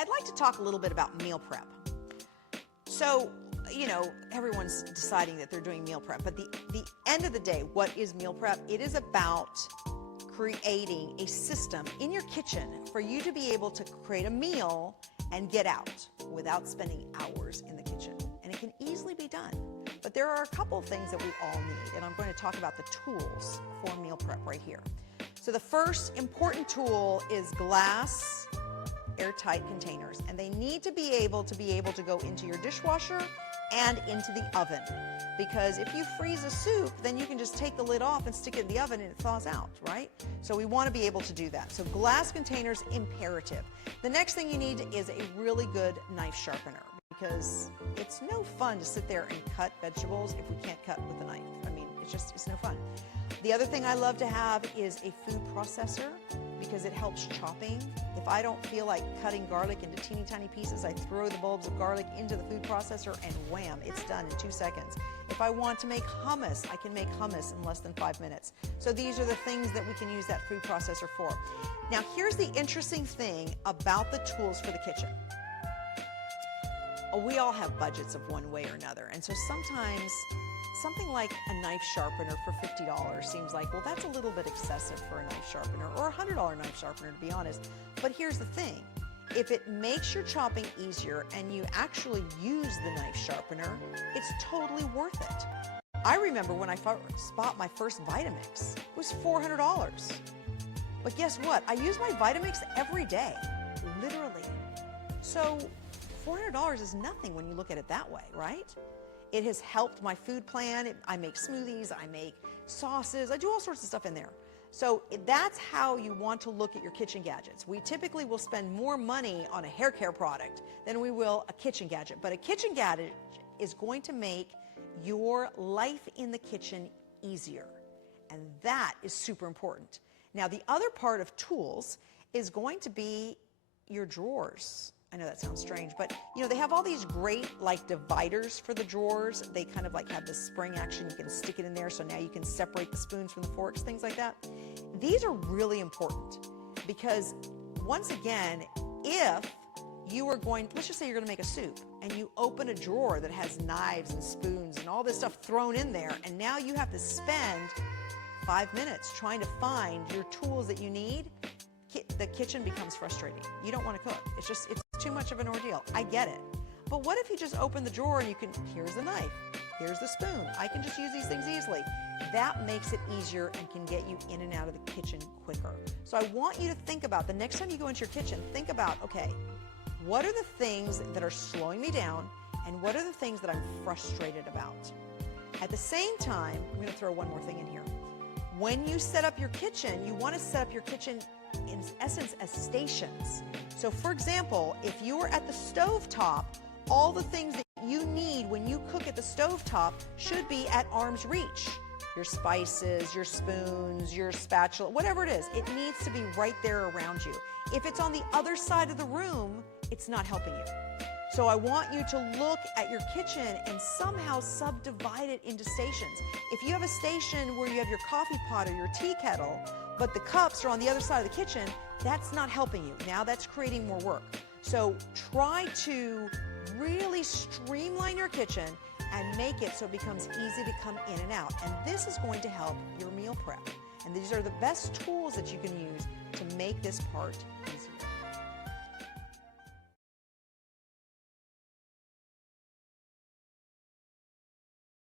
I'd like to talk a little bit about meal prep. So, everyone's deciding that they're doing meal prep, but the end of the day, what is meal prep? It is about creating a system in your kitchen for you to be able to create a meal and get out without spending hours in the kitchen. And it can easily be done. But there are a couple of things that we all need, and I'm going to talk about the tools for meal prep right here. So the first important tool is glass airtight containers, and they need to be able to go into your dishwasher and into the oven, because if you freeze a soup, then you can just take the lid off and stick it in the oven and it thaws out, right? So we want to be able to do that. So glass containers, imperative. The next thing you need is a really good knife sharpener, because it's no fun to sit there and cut vegetables if we can't cut with a knife. I mean, it's no fun. The other thing I love to have is a food processor, because it helps chopping. If I don't feel like cutting garlic into teeny tiny pieces, I throw the bulbs of garlic into the food processor and wham, it's done in 2 seconds. If I want to make hummus, I can make hummus in less than 5 minutes. So these are the things that we can use that food processor for. Now here's the interesting thing about the tools for the kitchen. We all have budgets of one way or another, and so sometimes something like a knife sharpener for $50 seems like, well, that's a little bit excessive for a knife sharpener, or a $100 knife sharpener, to be honest. But here's the thing. If it makes your chopping easier and you actually use the knife sharpener, it's totally worth it. I remember when I first bought my first Vitamix, it was $400. But guess what? I use my Vitamix every day, literally. So $400 is nothing when you look at it that way, right? It has helped my food plan. I make smoothies, I make sauces, I do all sorts of stuff in there. So that's how you want to look at your kitchen gadgets. We typically will spend more money on a hair care product than we will a kitchen gadget. But a kitchen gadget is going to make your life in the kitchen easier. And that is super important. Now, the other part of tools is going to be your drawers. I know that sounds strange, but they have all these great dividers for the drawers. They kind of have this spring action. You can stick it in there, so now you can separate the spoons from the forks, things like that. These are really important because, once again, if you are let's just say you're going to make a soup and you open a drawer that has knives and spoons and all this stuff thrown in there, and now you have to spend 5 minutes trying to find your tools that you need, the kitchen becomes frustrating. You don't want to cook. It's too much of an ordeal. I get it. But what if you just open the drawer and here's the knife, here's the spoon. I can just use these things easily. That makes it easier and can get you in and out of the kitchen quicker. So I want you to think about, the next time you go into your kitchen, think about, okay, what are the things that are slowing me down and what are the things that I'm frustrated about? At the same time, I'm going to throw one more thing in here. When you set up your kitchen, you want to set up your kitchen in essence as stations. So for example, if you are at the stove top, all the things that you need when you cook at the stove top should be at arm's reach. Your spices, your spoons, your spatula, whatever it is, it needs to be right there around you. If it's on the other side of the room, it's not helping you. So I want you to look at your kitchen and somehow subdivide it into stations. If you have a station where you have your coffee pot or your tea kettle, but the cups are on the other side of the kitchen, that's not helping you. Now that's creating more work. So try to really streamline your kitchen and make it so it becomes easy to come in and out. And this is going to help your meal prep. And these are the best tools that you can use to make this part easier.